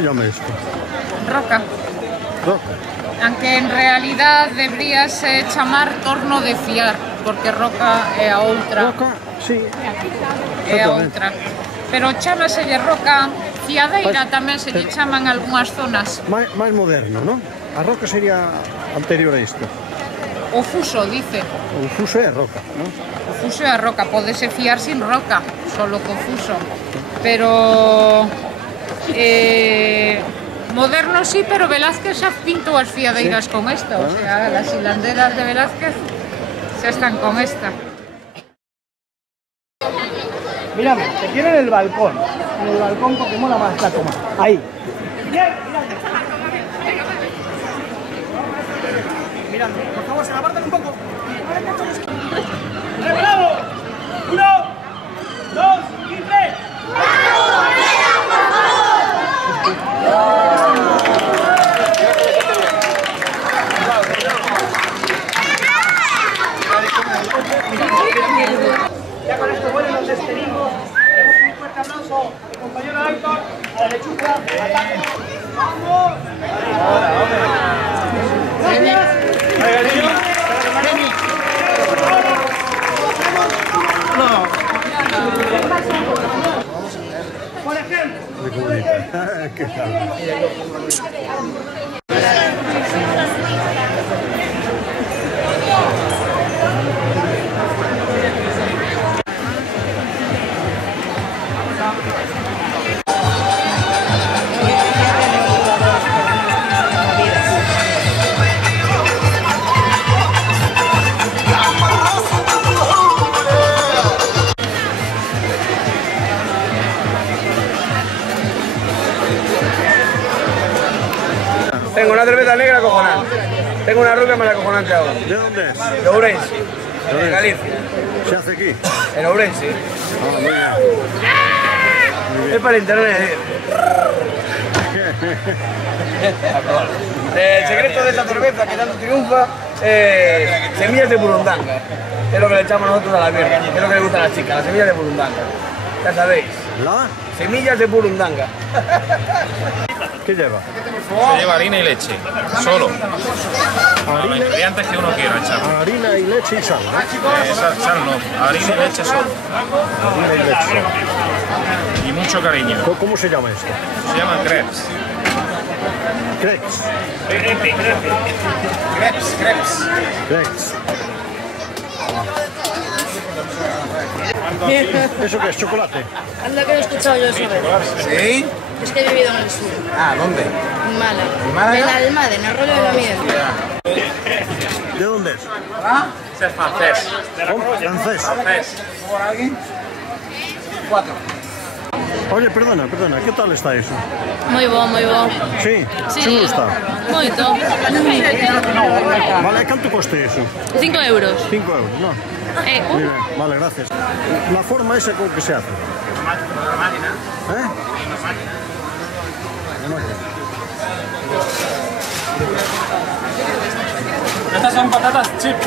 se llama isto? Roca. Roca. Aunque en realidad deberías chamar torno de fiar, porque roca é a outra. Roca, sí. É a outra. Pero chámaselle roca fiadeira, tamén se lle chaman algunhas zonas. Máis moderno, non? A roca sería anterior a isto. O fuso, dice. O fuso é a roca, non? O fuso é a roca, podese fiar sin roca, solo co fuso. Pero... moderno sí, pero Velázquez xa pintou as fiadeiras con esta, o sea, las hilanderas de Velázquez xa están con esta. Mírame, te quiero en el balcón porque mola más la toma. Ahí. Mírame, por favor, se la apartan un poco. ¡Bravo! 1, 2 y 3. Ya con esto bueno nos despedimos. Demos un fuerte aplauso al compañero Aitor, a la lechuga, al taco. ¡Vamos! Por ejemplo. ¿Qué tal? Tengo una cerveza negra acojonante. Tengo una rubia más acojonante ahora. ¿De dónde es? De Ourense, de Galicia. ¿Se hace aquí? En Ourense. Ah, muy bien. Es para internet. El secreto de esta cerveza que tanto triunfa es semillas de burundanga. Es lo que le echamos nosotros a la mierda. Es lo que le gusta a las chicas, las semillas de burundanga. Ya sabéis. ¿La? Semillas de burundanga. ¿Qué lleva? Se lleva harina y leche, solo. Los ingredientes que uno quiera echar. Harina y leche y sal, ¿no? Sal no, harina y leche solo. Harina y leche solo. Y mucho cariño. ¿Cómo se llama esto? Se llaman crepes. Crepes. Crepes. Crepes. ¿Eso qué es? ¿Chocolate? Anda que lo he escuchado yo sobre. ¿Sí? Es que he vivido en el sur. Ah, ¿dónde? En Málaga. ¿En Málaga? En Almada, en Arroyo de la Miel. ¿De dónde es? Ese es francés. ¿Cómo? Francés. Francés. ¿Por alguien? 4. Oye, perdona, ¿qué tal está eso? Moi bo, moi bo. Sí? Sí. ¿Te gusta? Moito. Vale, ¿cuánto cuesta eso? 5 euros. 5 euros, ¿no? Muy bien, vale, gracias. La forma esa con que se hace. ¿Eh? Estas son patatas chips.